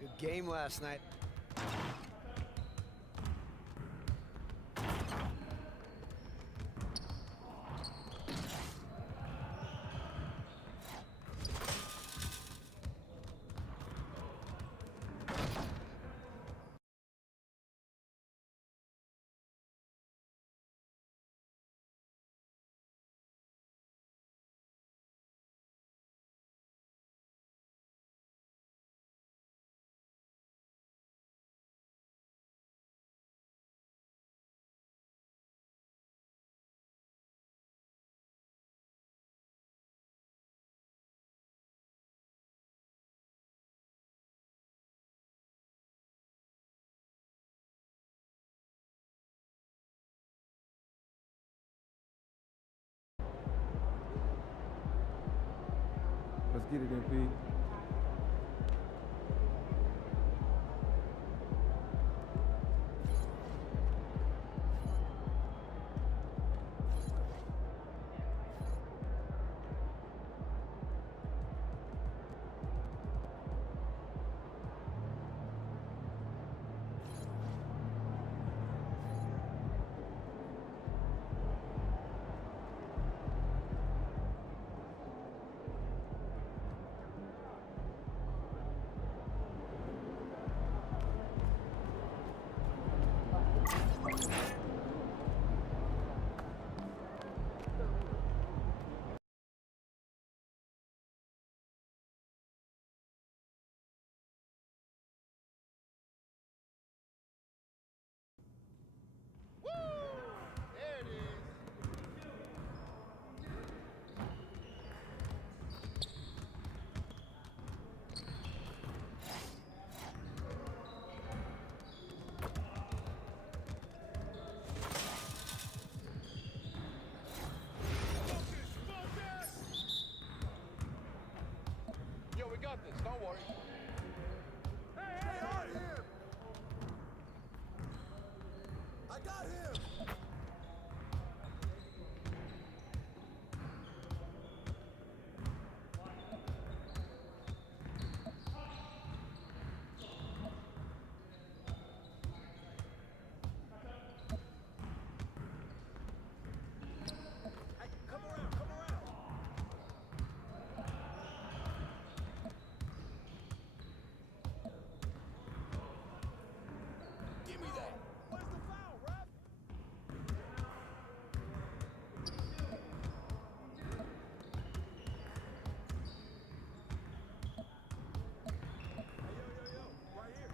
Good game last night. get it, MP. Don't worry. Hey, I got him! I got him! Hey, come around, come around! Give me that! Where's the foul, ref? Hey, yo, right here.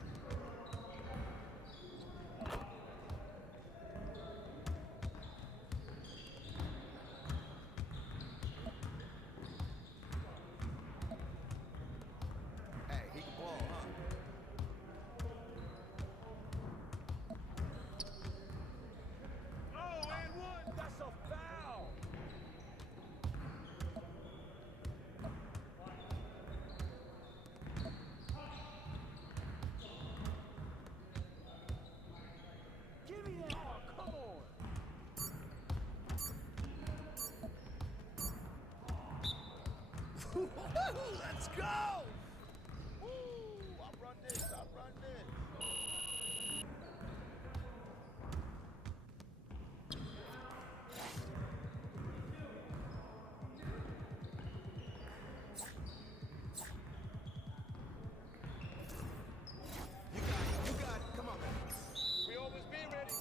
Hey, he can ball, huh? Oh, and one! That's a foul! Give me that! Oh, come on! Let's go! Woo! I run this. I run this. You got it. Come on, man. We always be ready.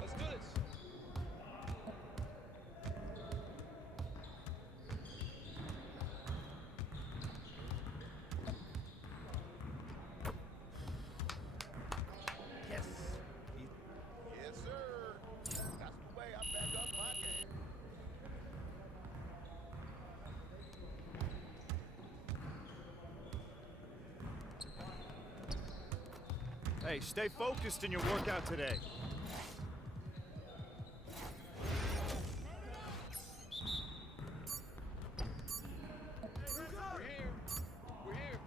Let's do this. Yes. Yes, sir. That's the way I back up my game. Hey, stay focused in your workout today. We're here. We're here.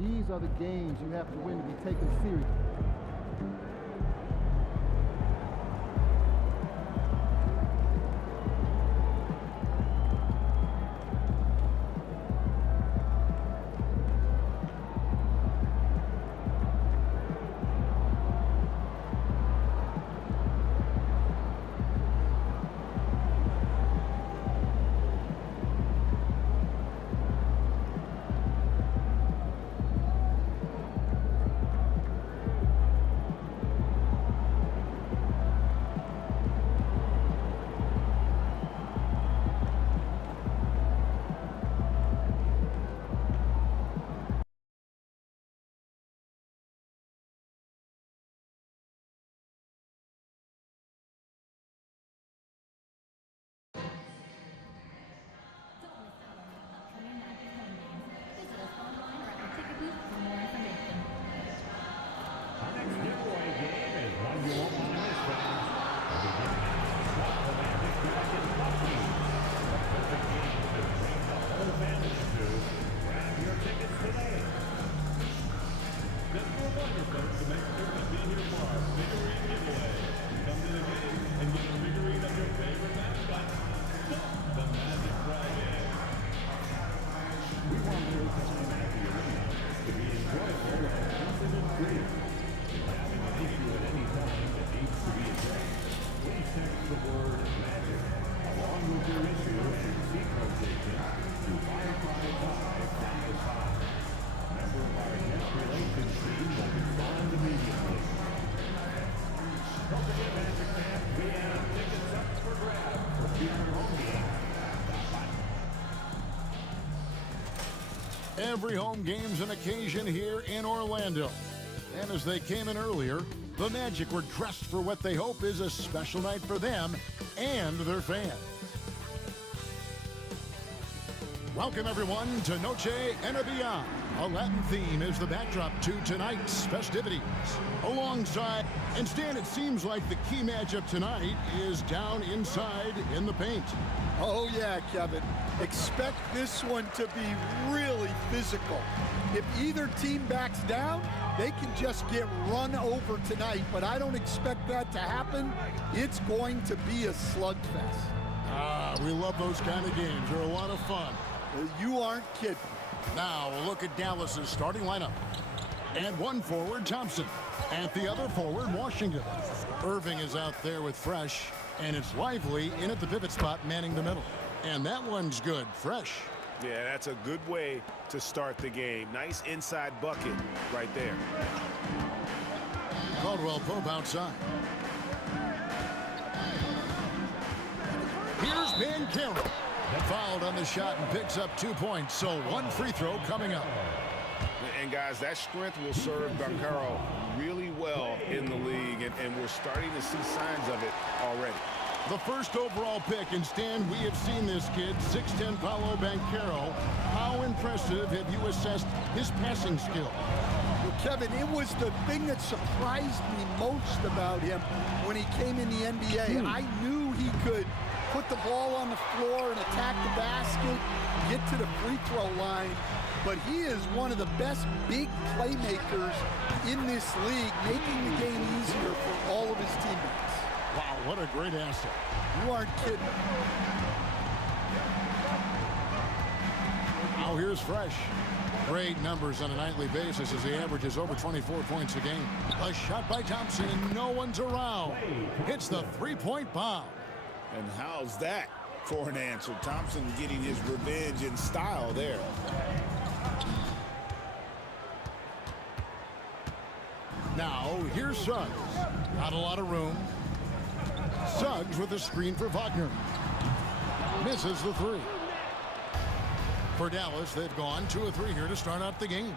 These are the games you have to win to be taken serious. Every home game's an occasion here in Orlando. And as they came in earlier, the Magic were dressed for what they hope is a special night for them and their fans. Welcome, everyone, to Noche NBA. A Latin theme is the backdrop to tonight's festivities. Alongside, and Stan, it seems like the key matchup tonight is down inside in the paint. Oh, yeah, Kevin. Expect this one to be really physical. If either team backs down, they can just get run over tonight, but I don't expect that to happen. It's going to be a slugfest. We love those kind of games. They're a lot of fun. You aren't kidding. Now, we'll look at Dallas's starting lineup. And one forward, Thompson. At the other forward, Washington. Irving is out there with Fresh, and it's Lively in at the pivot spot manning the middle. And that one's good, Fresh. Yeah, that's a good way to start the game. Nice inside bucket right there. Caldwell Pope outside. Here's Banchero. Fouled on the shot and picks up 2 points, so one free throw coming up. And guys, that strength will serve Banchero really well in the league, and we're starting to see signs of it already. The first overall pick, and Stan, we have seen this kid, 6'10" Paolo Banchero. How impressive have you assessed his passing skill? Well, Kevin, it was the thing that surprised me most about him when he came in the NBA. I knew he could put the ball on the floor and attack the basket, get to the free throw line, but he is one of the best big playmakers in this league, making the game easier for all of his teammates. Wow, what a great asset. You aren't kidding. Now here's Fresh. Great numbers on a nightly basis as he averages over 24 points a game. A shot by Thompson, and no one's around. Hits the three-point bomb. And how's that for an answer? Thompson getting his revenge in style there. Now, here's Suggs. Not a lot of room. Suggs with a screen for Wagner. Misses the three. For Dallas, they've gone 2 of 3 here to start out the game.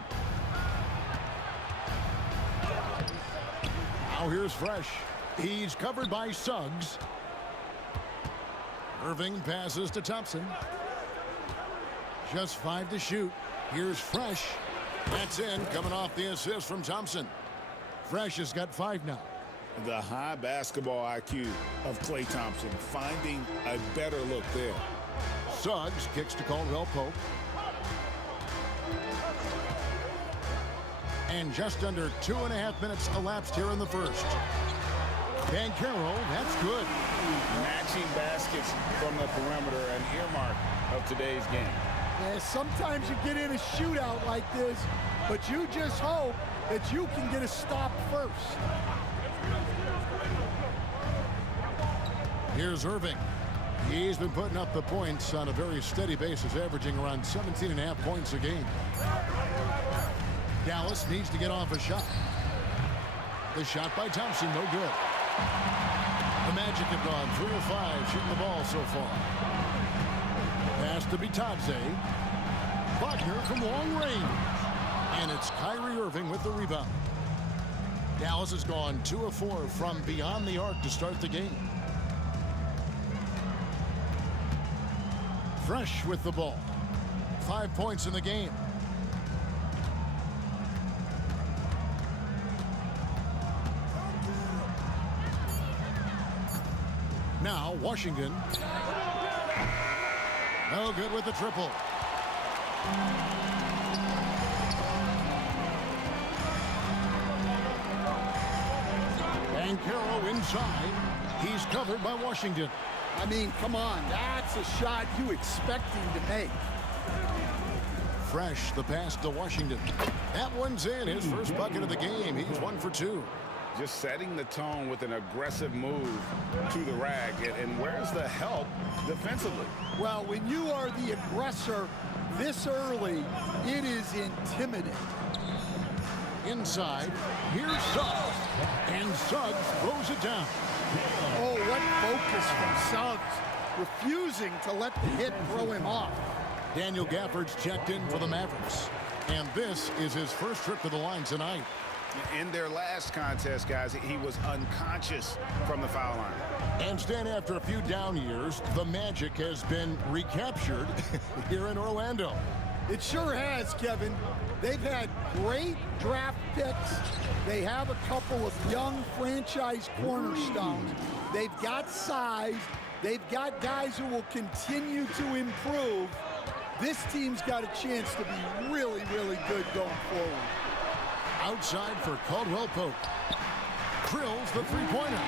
Now here's Fresh. He's covered by Suggs. Irving passes to Thompson. Just 5 to shoot. Here's Fresh. That's in, coming off the assist from Thompson. Fresh has got 5 now. The high basketball IQ of Klay Thompson, finding a better look there. Suggs kicks to Caldwell Pope. And just under 2.5 minutes elapsed here in the first. Banchero, that's good. Matching baskets from the perimeter, an earmark of today's game. Yeah, sometimes you get in a shootout like this, but you just hope that you can get a stop first. Here's Irving. He's been putting up the points on a very steady basis, averaging around 17.5 points a game. Dallas needs to get off a shot. The shot by Thompson, no good. The Magic have gone 3 of 5 shooting the ball so far. Pass to Bitadze. Wagner from long range. And it's Kyrie Irving with the rebound. Dallas has gone 2 of 4 from beyond the arc to start the game. Fresh with the ball. 5 points in the game. Now Washington. No good with the triple. Banchero inside. He's covered by Washington. I mean, come on, that's a shot you expect him to make. Fresh, the pass to Washington. That one's in, his first bucket of the game. He's 1 for 2. Just setting the tone with an aggressive move to the rack. And where's the help defensively? Well, when you are the aggressor this early, it is intimidating. Inside, here's Suggs. And Suggs throws it down. Oh, what focus from Suggs. Refusing to let the hit throw him off. Daniel Gafford's checked in for the Mavericks. And this is his first trip to the line tonight. In their last contest, guys, he was unconscious from the foul line. And Stan, after a few down years, the Magic has been recaptured here in Orlando. It sure has, Kevin. They've had great draft picks. They have a couple of young franchise cornerstones. They've got size. They've got guys who will continue to improve. This team's got a chance to be really, really good going forward. Outside for Caldwell Pope. Drills the three-pointer.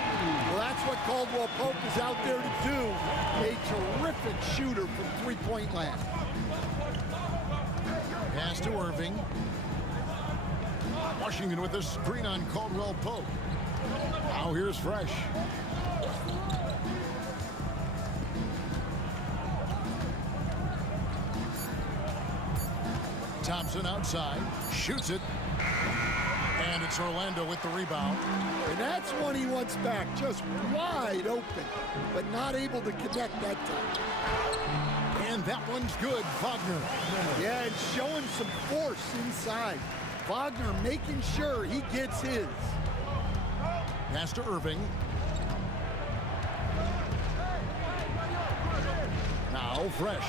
Well, that's what Caldwell Pope is out there to do. A terrific shooter from three-point land. Pass to Irving. Washington with the screen on Caldwell Pope. Now here's Fresh. Thompson outside. Shoots it. And it's Orlando with the rebound. And that's one he wants back, just wide open, but not able to connect that time. And that one's good, Wagner. Yeah, and showing some force inside. Wagner making sure he gets his. Pass to Irving. Now Fresh.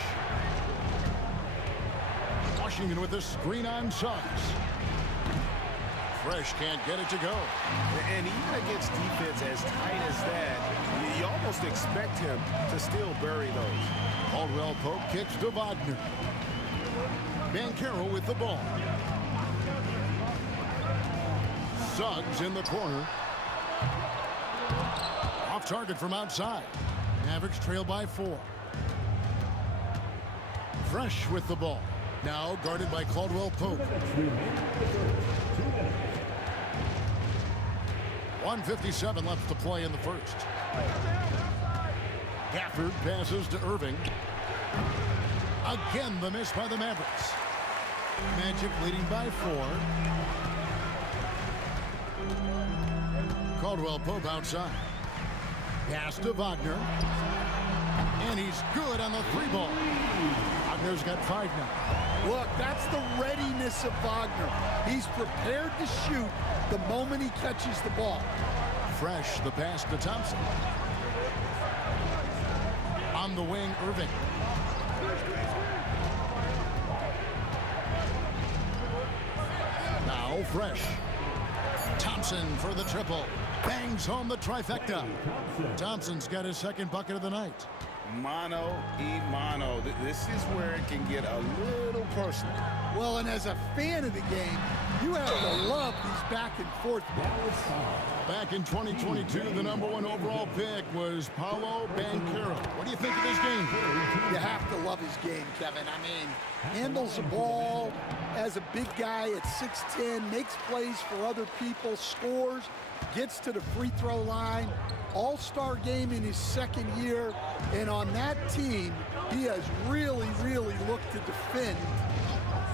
Washington with the screen on Suggs. Fresh can't get it to go. And even against defense as tight as that, you almost expect him to still bury those. Caldwell Pope kicks to Wagner. Banchero with the ball. Suggs in the corner. Off target from outside. Mavericks trail by 4. Fresh with the ball. Now guarded by Caldwell Pope. 1:57 left to play in the first. Gafford passes to Irving. Again, the miss by the Mavericks. Magic leading by 4. Caldwell Pope outside. Pass to Wagner. And he's good on the 3-ball. Wagner's got 5 now. Look, that's the readiness of Wagner. He's prepared to shoot the moment he catches the ball. Fresh, the pass to Thompson. On the wing, Irving. Now Fresh. Thompson for the triple. Bangs home the trifecta. Thompson's got his second bucket of the night. Mano y mano. This is where it can get a little personal. Well, and as a fan of the game, you have to love these back and forth battles. Back in 2022, the #1 overall pick was Paolo Banchero. What do you think of his game? You have to love his game, Kevin. I mean, handles the ball as a big guy at 6'10", makes plays for other people, scores, gets to the free throw line. All-star game in his second year, and on that team, he has really, really looked to defend.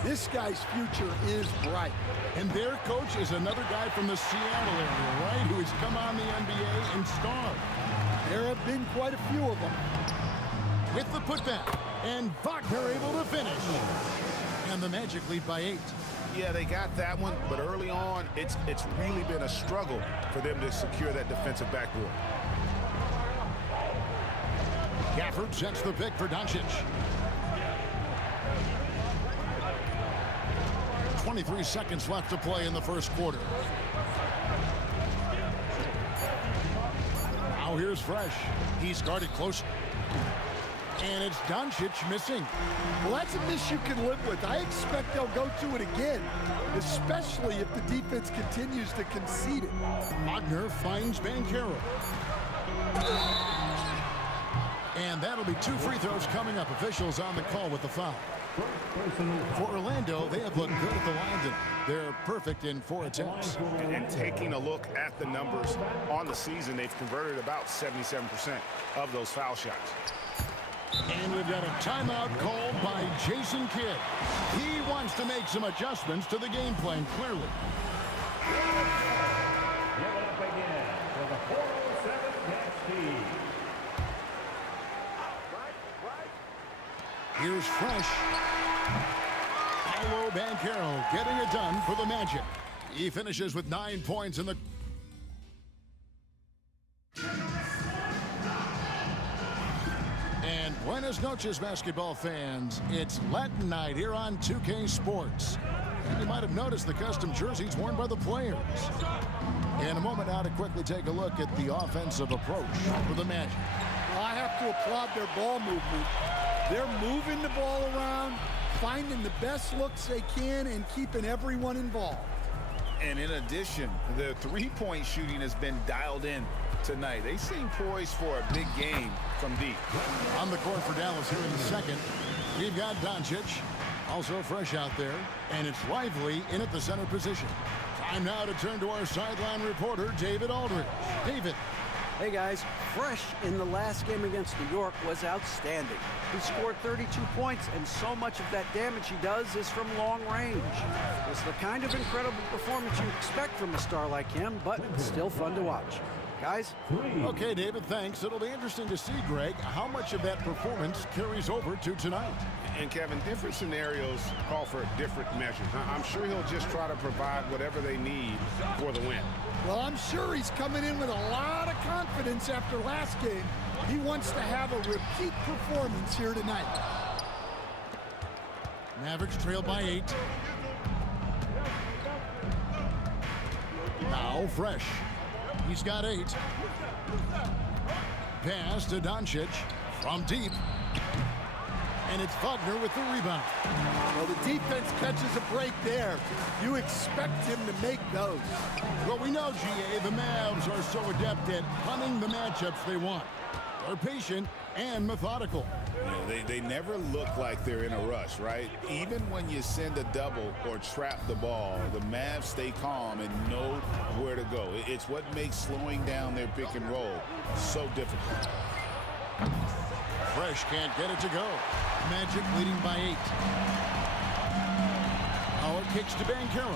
This guy's future is bright. And their coach is another guy from the Seattle area, right, who has come on the NBA and starred. There have been quite a few of them. With the putback, and Wagner able to finish. And the Magic lead by 8. Yeah, they got that one, but early on, it's really been a struggle for them to secure that defensive backboard. Gafford sets the pick for Doncic. 23 seconds left to play in the first quarter. Now here's Fresh. He's guarded close. And it's Doncic missing. Well, that's a miss you can live with. I expect they'll go to it again, especially if the defense continues to concede it. Wagner finds Banchero. And that'll be 2 free throws coming up. Officials on the call with the foul. For Orlando, they have looked good at the line. And they're perfect in 4 attempts. And taking a look at the numbers on the season, they've converted about 77% of those foul shots. And we've got a timeout called by Jason Kidd. He wants to make some adjustments to the game plan, clearly. Give it up again for the 407 Cats team. Here's Fresh. Paolo Banchero getting it done for the Magic. He finishes with 9 points in the... And buenas noches, basketball fans. It's Latin night here on 2K Sports. And you might have noticed the custom jerseys worn by the players. In a moment now to quickly take a look at the offensive approach for the Magic. Well, I have to applaud their ball movement. They're moving the ball around, finding the best looks they can, and keeping everyone involved. And in addition, the three-point shooting has been dialed in tonight. They seem poised for a big game from deep. On the court for Dallas here in the second, we've got Doncic, also Fresh out there, and it's Lively in at the center position. Time now to turn to our sideline reporter, David Aldridge. David. Hey guys, Fresh in the last game against New York was outstanding. He scored 32 points, and so much of that damage he does is from long range. It's the kind of incredible performance you expect from a star like him, but it's still fun to watch. Guys? Okay, David, thanks. It'll be interesting to see, Greg, how much of that performance carries over to tonight. And Kevin, different scenarios call for different measures. I'm sure he'll just try to provide whatever they need for the win. Well, I'm sure he's coming in with a lot of confidence after last game. He wants to have a repeat performance here tonight. Mavericks trail by 8. Now Fresh. He's got 8. Pass to Doncic from deep. And it's Wagner with the rebound. Well, the defense catches a break there. You expect him to make those. Well, we know, GA, the Mavs are so adept at punting the matchups they want. They're patient and methodical. Yeah, they never look like they're in a rush, right? Even when you send a double or trap the ball, the Mavs stay calm and know where to go. It's what makes slowing down their pick and roll so difficult. Fresh can't get it to go. Magic leading by 8. Howard kicks to Banchero.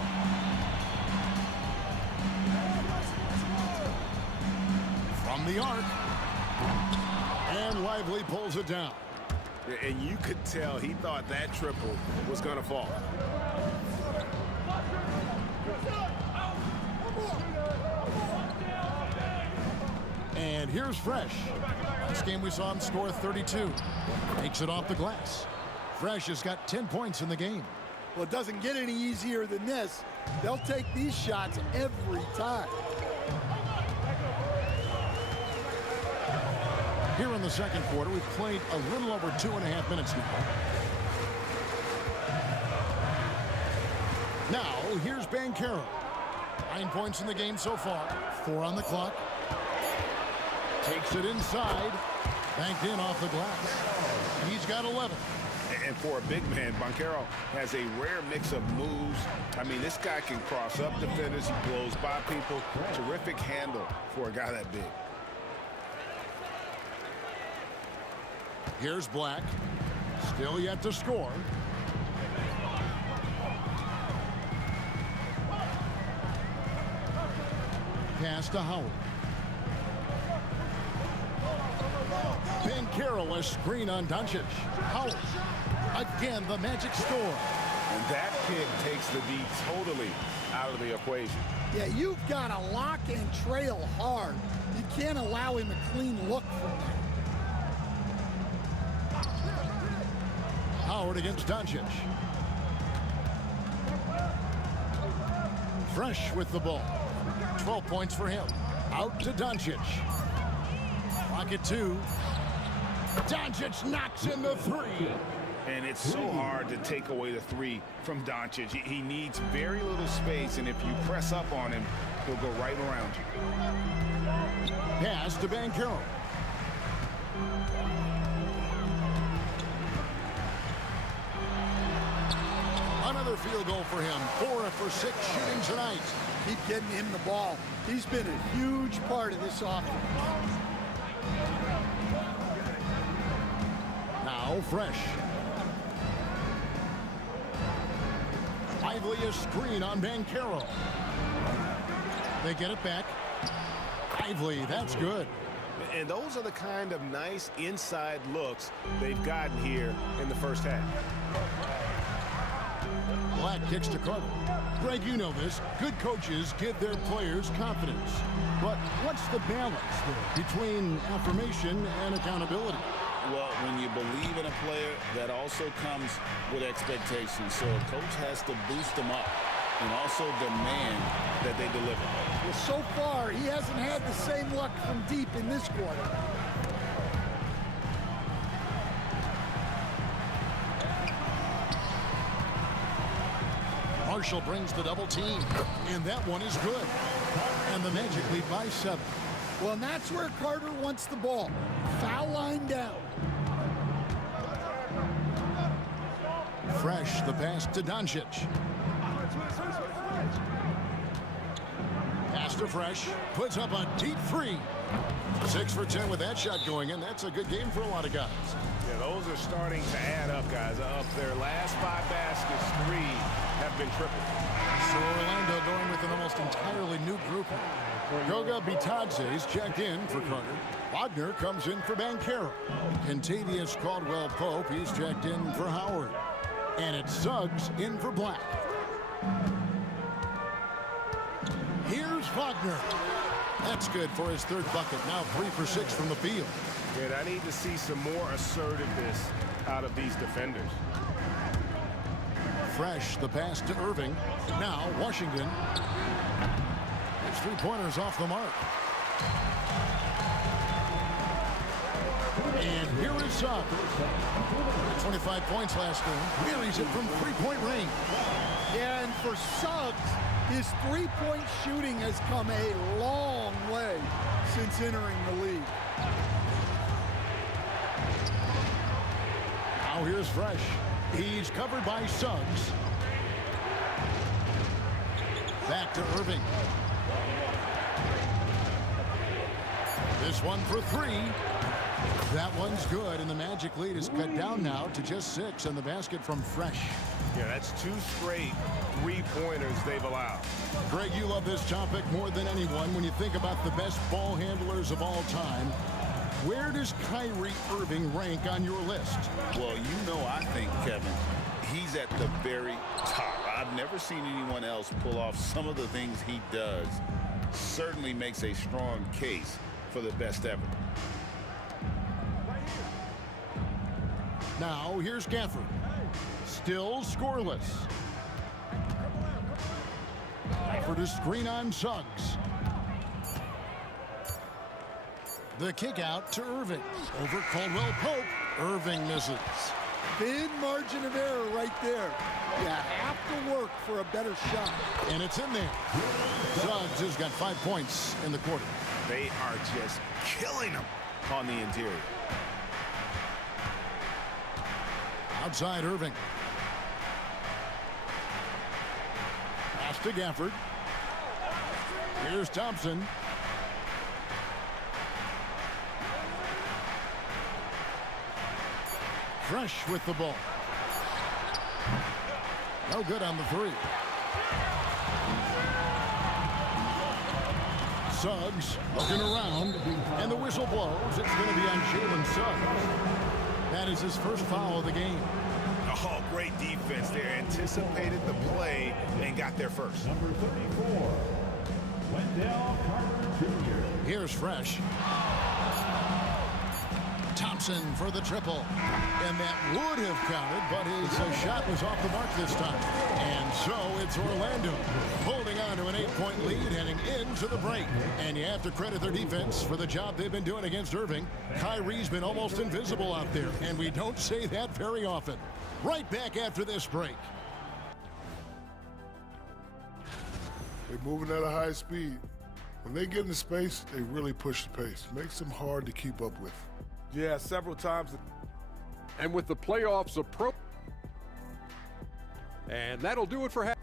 From the arc. And Lively pulls it down. And you could tell he thought that triple was going to fall. And here's Fresh. Last game we saw him score 32. Takes it off the glass. Fresh has got 10 points in the game. Well, it doesn't get any easier than this. They'll take these shots every time. Here in the second quarter, we've played a little over 2.5 minutes now. Now, here's Banchero. 9 points in the game so far. 4 on the clock. Takes it inside. Banked in off the glass. He's got 11. And for a big man, Banchero has a rare mix of moves. I mean, this guy can cross up defenders. He blows by people. Terrific handle for a guy that big. Here's Black. Still yet to score. Pass to Howard. Banchero, a screen on Doncic. Howard. Again, the Magic score. And that kick takes the D totally out of the equation. Yeah, you've got to lock and trail hard. You can't allow him a clean look from there. Howard against Doncic. Fresh with the ball. 12 points for him. Out to Doncic. Clock at 2. Doncic knocks in the 3. And it's so hard to take away the 3 from Doncic. He needs very little space, and if you press up on him, he'll go right around you. Pass to Banchero. Another field goal for him. 4 for 6 shooting tonight. Keep getting him the ball. He's been a huge part of this offense. Now Fresh. Lively a screen on Banchero. They get it back. Lively, that's good. And those are the kind of nice inside looks they've gotten here in the first half. Black kicks to Carter. Greg, you know this. Good coaches give their players confidence. But what's the balance there between affirmation and accountability? Well, when you believe in a player, that also comes with expectations. So a coach has to boost them up and also demand that they deliver. Well, so far, he hasn't had the same luck from deep in this quarter. Marshall brings the double team, and that one is good. And the Magic lead by 7. Well, and that's where Carter wants the ball. Foul line down. Fresh, the pass to Doncic. Pass to Fresh. Puts up a deep 3. 6 for 10 with that shot going in. That's a good game for a lot of guys. Yeah, those are starting to add up, guys. Of their last 5 baskets, 3 have been triple. So Orlando going with an almost entirely new group. Goga Bitadze is checked in for Carter. Wagner comes in for Banchero. Kentavious Caldwell-Pope, he's checked in for Howard. And it's Suggs in for Black. Here's Wagner. That's good for his 3rd bucket. Now 3 for 6 from the field. And I need to see some more assertiveness out of these defenders. Fresh, the pass to Irving. Now Washington. His 3-pointers off the mark. And here is Suggs. 25 points last game. Buries it from 3-point range. Yeah, and for Suggs, his 3-point shooting has come a long way since entering the league. Now here's Fresh. He's covered by Suggs. Back to Irving. This one for 3. That one's good, and the Magic lead is cut down now to just 6, and the basket from Fresh. Yeah, that's 2 straight 3-pointers they've allowed. Greg, you love this topic more than anyone. When you think about the best ball handlers of all time, where does Kyrie Irving rank on your list? Well, you know, I think, Kevin, he's at the very top. I've never seen anyone else pull off some of the things he does. Certainly makes a strong case for the best ever. Now, here's Gafford. Still scoreless. Gafford is screen on Suggs. The kick out to Irving. Over Caldwell-Pope. Irving misses. Thin margin of error right there. You have to work for a better shot. And it's in there. Suggs has got 5 points in the quarter. They are just killing them on the interior. Outside Irving. Pass to Gafford. Here's Thompson. Fresh with the ball. No good on the three. Suggs looking around, and the whistle blows. It's going to be on Jalen Suggs. That is his first foul of the game. Oh, great defense there. Anticipated the play and got there first. Number 34, Wendell Carter Jr. Here's Fresh. Thompson for the triple. And that would have counted, but his shot was off the mark this time. And so it's Orlando holding on to an 8-point lead heading into the break. And you have to credit their defense for the job they've been doing against Irving. Kyrie's been almost invisible out there, and we don't say that very often. Right back after this break. They're moving at a high speed. When they get into space, they really push the pace. Makes them hard to keep up with. Yeah, several times. And with the playoffs approach. And that'll do it for half.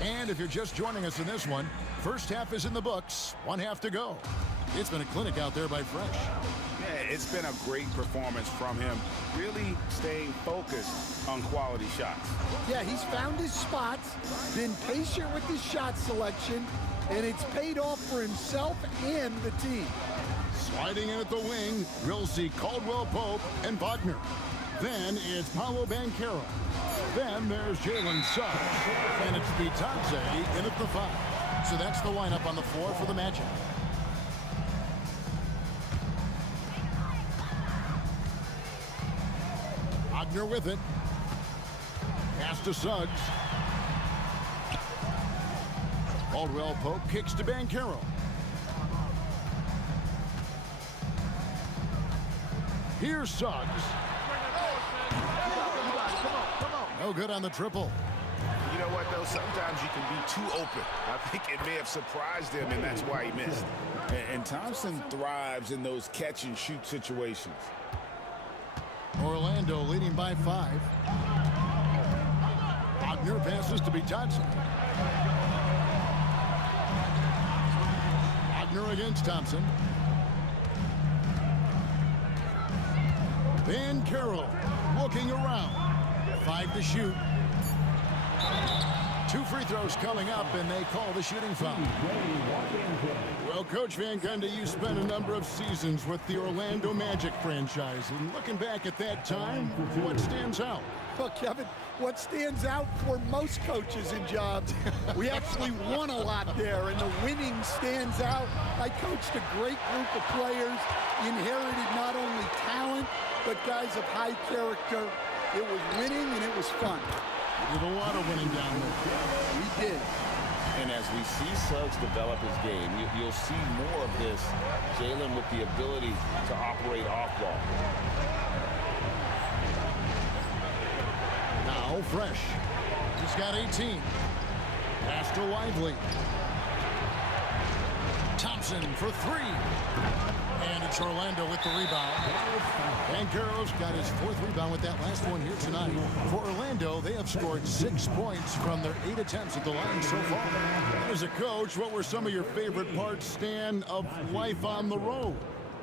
And if you're just joining us in this one, first half is in the books. 1 half to go. It's been a clinic out there by Fresh. Yeah, it's been a great performance from him. Really staying focused on quality shots. Yeah, he's found his spots, been patient with his shot selection, and it's paid off for himself and the team. Sliding in at the wing, we'll see Caldwell Pope and Wagner. Then it's Paolo Banchero. Then there's Jalen Suggs. And it's Bitadze in at the 5. So that's the lineup on the floor for the Magic. Wagner with it. Pass to Suggs. Caldwell Pope kicks to Banchero. Here's Suggs. No good on the triple. You know what, though? Sometimes you can be too open. I think it may have surprised him, and that's why he missed. And Thompson thrives in those catch-and-shoot situations. Orlando leading by 5. Wagner passes to Bitadze. Wagner against Thompson. Banchero looking around. 5 to shoot. 2 free throws coming up, and they call the shooting foul. Well, Coach Van Gundy, you spent a number of seasons with the Orlando Magic franchise, and looking back at that time, what stands out? Well, Kevin, what stands out for most coaches in jobs, we actually won a lot there, and the winning stands out. I coached a great group of players, inherited not only talent, but guys of high character. It was winning, and it was fun. We did a lot of winning down there. We did. And as we see Suggs develop his game, you'll see more of this. Jalen with the ability to operate off ball. Now Fresh. He's got 18. Pass to Lively. Thompson for 3. And it's Orlando with the rebound. Banchero's got his 4th rebound with that last one here tonight. For Orlando, they have scored 6 points from their 8 attempts at the line so far. As a coach, what were some of your favorite parts, Stan, of life on the road?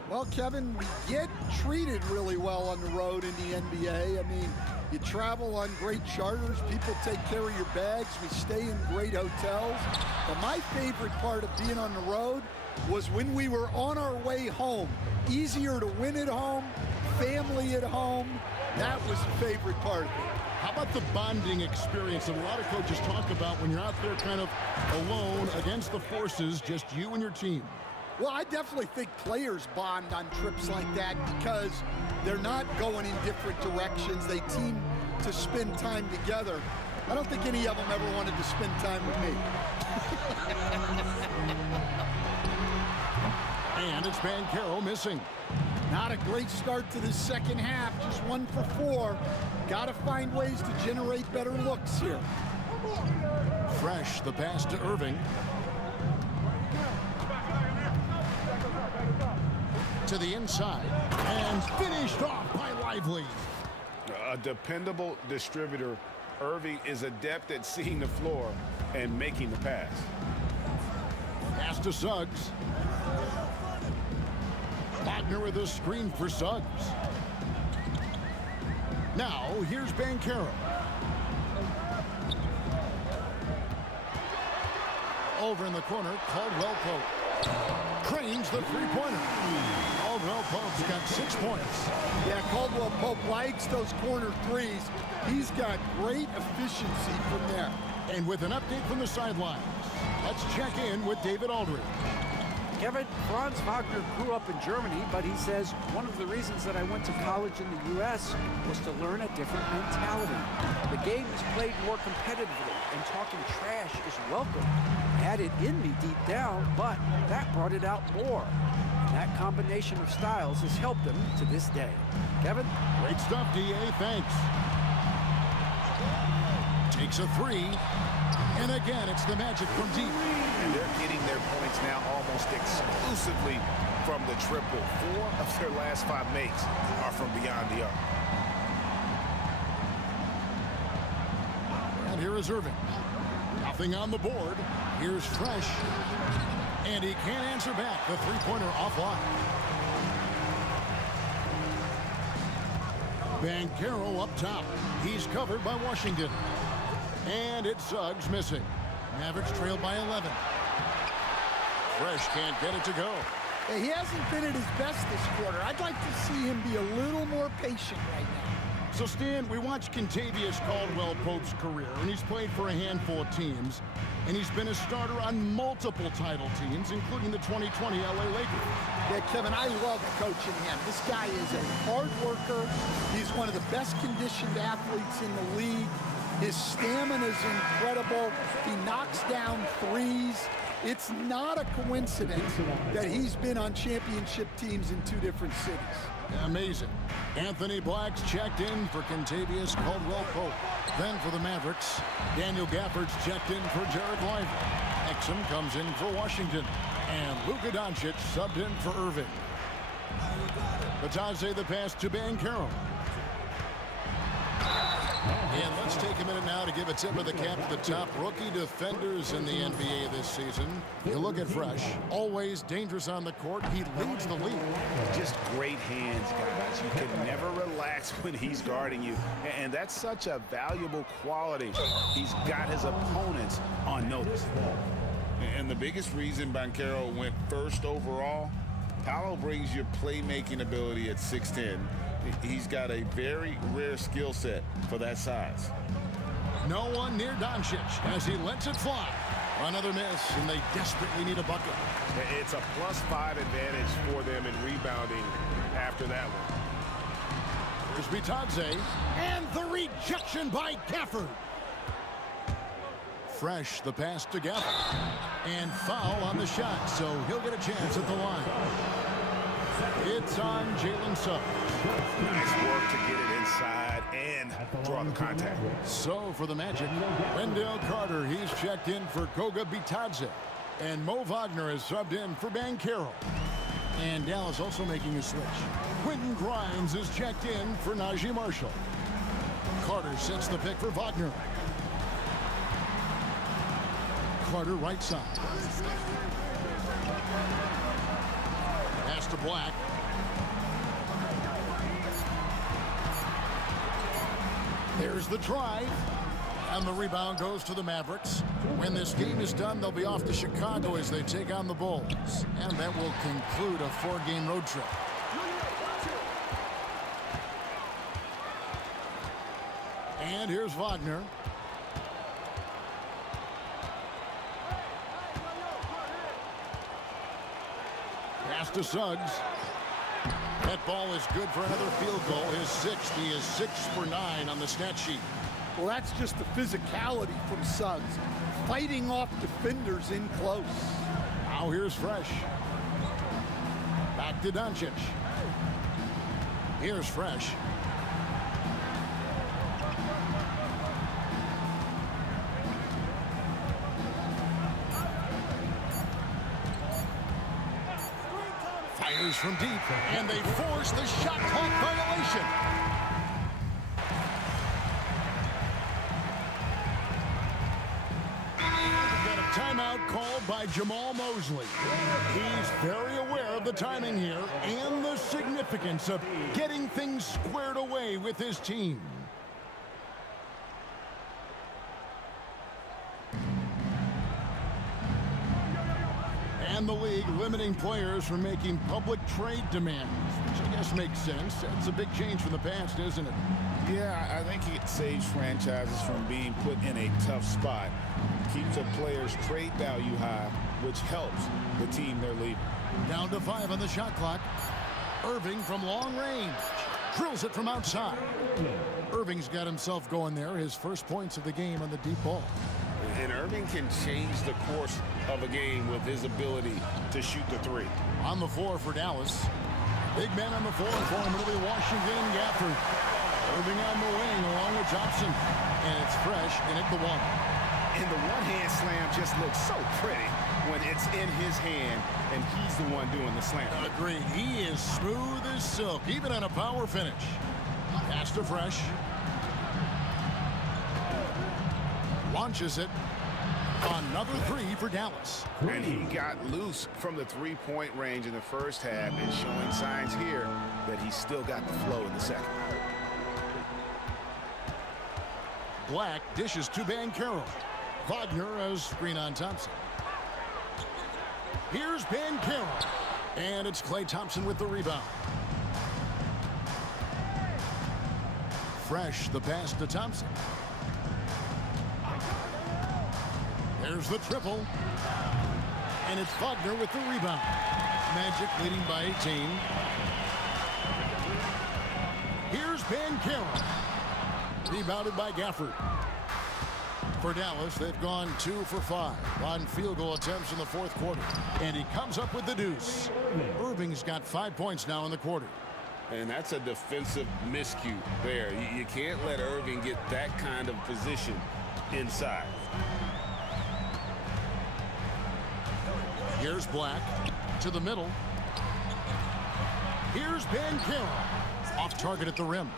Well, Kevin, we get treated really well on the road in the NBA. I mean, you travel on great charters. People take care of your bags. We stay in great hotels. But my favorite part of being on the road was when we were on our way home. Easier to win at home, family at home. That was the favorite part of it. How about the bonding experience that a lot of coaches talk about when you're out there kind of alone against the forces, just you and your team? Well, I definitely think players bond on trips like that because they're not going in different directions. They team to spend time together. I don't think any of them ever wanted to spend time with me. And it's Banchero missing. Not a great start to the second half, just 1 for 4. Got to find ways to generate better looks here. Fresh, the pass to Irving. To the inside, and finished off by Lively. A dependable distributor, Irving is adept at seeing the floor and making the pass. Pass to Suggs. Wagner with a screen for Suggs. Now, here's Banchero. Over in the corner, Caldwell Pope. Cranes the three-pointer. Caldwell Pope's got 6 points. Yeah, Caldwell Pope likes those corner threes. He's got great efficiency from there. And with an update from the sidelines, let's check in with David Aldridge. Kevin, Franz Wagner grew up in Germany, but he says one of the reasons that I went to college in the U.S. was to learn a different mentality. The game is played more competitively, and talking trash is welcome. I had it in me deep down, but that brought it out more. And that combination of styles has helped him to this day. Kevin? Great stuff, D.A. Thanks. Takes a three. And again, it's the Magic from deep. And they're getting their points now almost exclusively from the triple. 4 of their last 5 makes are from beyond the arc. And here is Irving. Nothing on the board. Here's Fresh. And he can't answer back. The three-pointer offline. Banchero up top. He's covered by Washington. And it's Suggs missing. Mavericks trail by 11. Fresh can't get it to go. Hey, he hasn't been at his best this quarter. I'd like to see him be a little more patient right now. So, Stan, we watched Kentavious Caldwell Pope's career, and he's played for a handful of teams, and he's been a starter on multiple title teams, including the 2020 LA Lakers. Yeah, Kevin, I love coaching him. This guy is a hard worker. He's one of the best conditioned athletes in the league. His stamina is incredible. He knocks down threes. It's not a coincidence that he's been on championship teams in 2 different cities. Amazing. Anthony Black's checked in for Kentavious Caldwell Pope. Then for the Mavericks, Daniel Gafford's checked in for Jared Lively. Exum comes in for Washington. And Luka Doncic subbed in for Irving. Bitadze the pass to Banchero. And let's take a minute now to give a tip of the cap to the top rookie defenders in the NBA this season. You look at Fresh, always dangerous on the court. He leads the league. Just great hands, guys. You can never relax when he's guarding you. And that's such a valuable quality. He's got his opponents on notice. And the biggest reason Banchero went first overall, Paolo brings your playmaking ability at 6'10". He's got a very rare skill set for that size. No one near Doncic as he lets it fly. Another miss, and they desperately need a bucket. It's a +5 advantage for them in rebounding after that one. Here's Bitadze, and the rejection by Gafford. Fresh, the pass to Gafford. And foul on the shot, so he'll get a chance at the line. It's on Jalen Suggs. Nice work to get it inside and draw the contact. So for the Magic, Wendell Carter, he's checked in for Goga Bitadze. And Mo Wagner is subbed in for Banchero. And Dallas also making a switch. Quentin Grimes is checked in for Najee Marshall. Carter sets the pick for Wagner. Carter right side. Pass to Black. There's the drive. And the rebound goes to the Mavericks. When this game is done, they'll be off to Chicago as they take on the Bulls. And that will conclude a 4-game road trip. And here's Wagner. Pass to Suggs. That ball is good for another field goal. His 6th. He is 6 for 9 on the stat sheet. Well, that's just the physicality from Suggs, fighting off defenders in close. Now here's Fresh. Back to Doncic. Here's Fresh. Fires from deep, and they force the shot clock violation. Got a timeout called by Jamal Mosley. He's very aware of the timing here and the significance of getting things squared away with his team. And the league limiting players from making public trade demands, which I guess makes sense. That's a big change from the past, isn't it? Yeah, I think it saves franchises from being put in a tough spot. Keeps a player's trade value high, which helps the team they're leaving. Down to 5 on the shot clock. Irving from long range. Drills it from outside. Irving's got himself going there. His first points of the game on the deep ball. And Irving can change the course of a game with his ability to shoot the three. On the floor for Dallas. Big man on the floor for him. It'll be Washington and Gafford. Irving on the wing along with Johnson. And it's Fresh in at the one. And the one-hand slam just looks so pretty when it's in his hand and he's the one doing the slam. Agreed. He is smooth as silk, even on a power finish. Pass to Fresh. Launches it. Another three for Dallas. And he got loose from the three-point range in the first half and showing signs here that he's still got the flow in the second. Black dishes to Banchero. Wagner as screen on Thompson. Here's Banchero. And it's Klay Thompson with the rebound. Fresh the pass to Thompson. There's the triple. And it's Wagner with the rebound. Magic leading by 18. Here's Banchero. Rebounded by Gafford. For Dallas, they've gone 2 for 5 on field goal attempts in the fourth quarter. And he comes up with the deuce. Irving's got 5 points now in the quarter. And that's a defensive miscue there. You can't let Irving get that kind of position inside. Here's Black to the middle. Here's Banchero. Off target at the rim.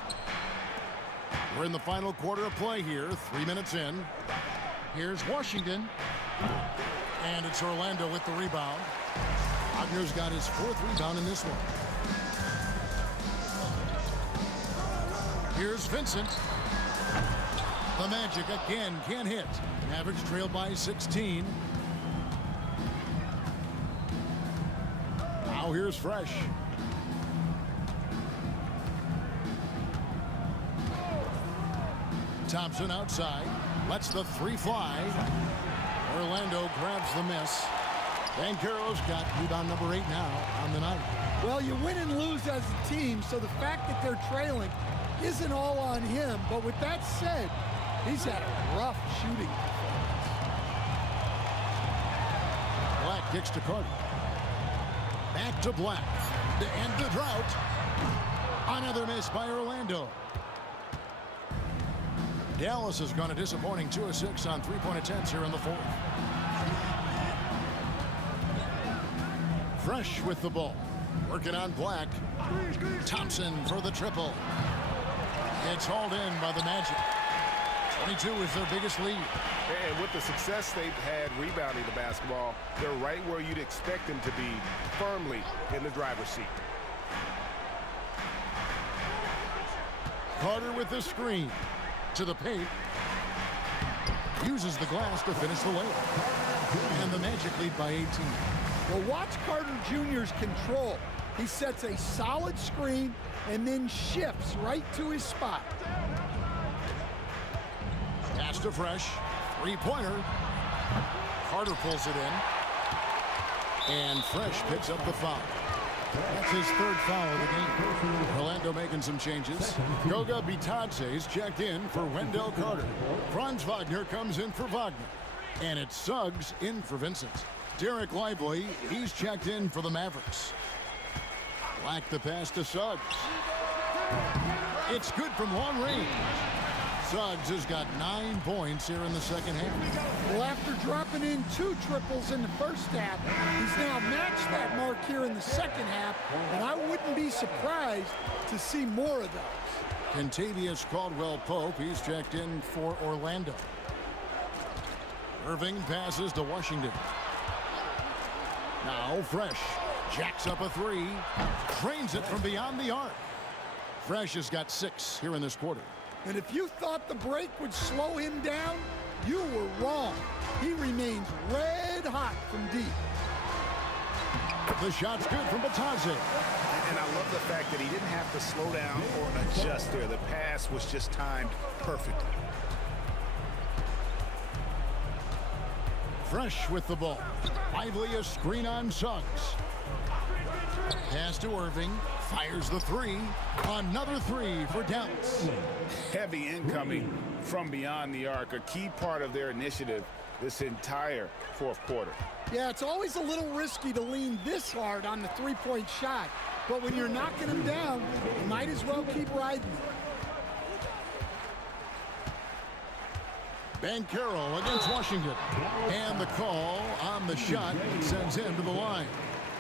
We're in the final quarter of play here, 3 minutes in. Here's Washington. And it's Orlando with the rebound. Wagner's got his 4th rebound in this one. Here's Vincent. The Magic again can't hit. Mavericks trail by 16. Now here's Fresh. Thompson outside. Lets the three fly. Orlando grabs the miss. Banchero's got rebound number 8 now on the night. Well, you win and lose as a team, so the fact that they're trailing isn't all on him. But with that said, he's had a rough shooting performance. Black kicks to Carter. Back to Black. To end the drought. Another miss by Orlando. Dallas has gone a disappointing 2 of 6 on three-point attempts here in the fourth. Fresh with the ball. Working on Black. Thompson for the triple. It's hauled in by the Magic. 22 is their biggest lead. And with the success they've had rebounding the basketball, they're right where you'd expect them to be, firmly in the driver's seat. Carter with the screen. To the paint. Uses the glass to finish the layup. And the Magic lead by 18. Well, watch Carter Jr.'s control. He sets a solid screen and then shifts right to his spot. Pass to Fresh. Three-pointer. Carter pulls it in. And Fresh picks up the foul. That's his third foul of the game. Orlando making some changes. Goga Bitadze is checked in for Wendell Carter. Franz Wagner comes in for Wagner. And it's Suggs in for Vincent. Derek Lively, he's checked in for the Mavericks. Black the pass to Suggs. It's good from long range. Suggs has got 9 points here in the second half. Well, after dropping in 2 triples in the first half, he's now matched that mark here in the second half, and I wouldn't be surprised to see more of those. Kentavious Caldwell-Pope, he's checked in for Orlando. Irving passes to Washington. Now Fresh jacks up a 3, drains it from beyond the arc. Fresh has got 6 here in this quarter. And if you thought the break would slow him down, you were wrong. He remains red hot from deep. The shot's good from Bitadze. And I love the fact that he didn't have to slow down or adjust there. The pass was just timed perfectly. Fresh with the ball. Lively a screen on Suggs. Pass to Irving. Fires the 3. Another 3 for Dallas. Heavy incoming from beyond the arc, a key part of their initiative this entire fourth quarter. Yeah, it's always a little risky to lean this hard on the 3-point shot. But when you're knocking him down, you might as well keep riding. Banchero against Washington. And the call on the shot sends him to the line.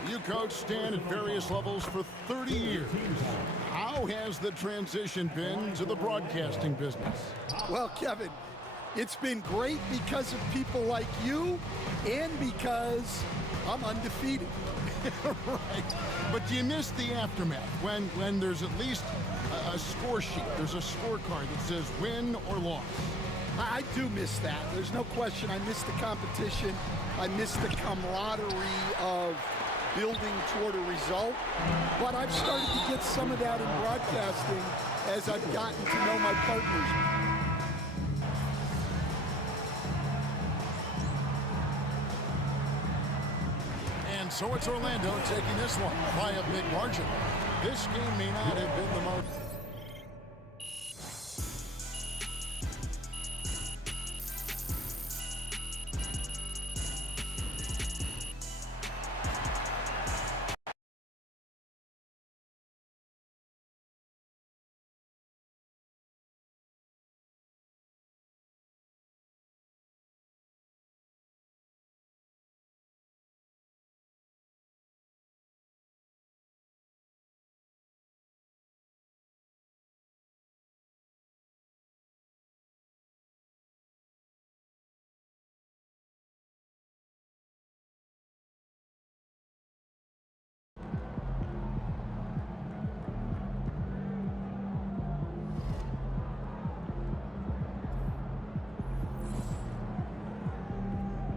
You coach Stan at various levels for 30 years. How has the transition been to the broadcasting business? Well, Kevin, it's been great because of people like you and because I'm undefeated. Right. But do you miss the aftermath when there's at least a score sheet? There's a scorecard that says win or loss. I do miss that. There's no question. I miss the competition. I miss the camaraderie of building toward a result. But I've started to get some of that in broadcasting as I've gotten to know my partners. And so it's Orlando taking this one by a big margin. This game may not have been the most...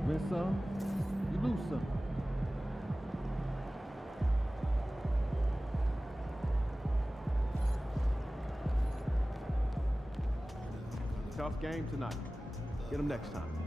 Win some, you lose some. Tough game tonight. Get them next time.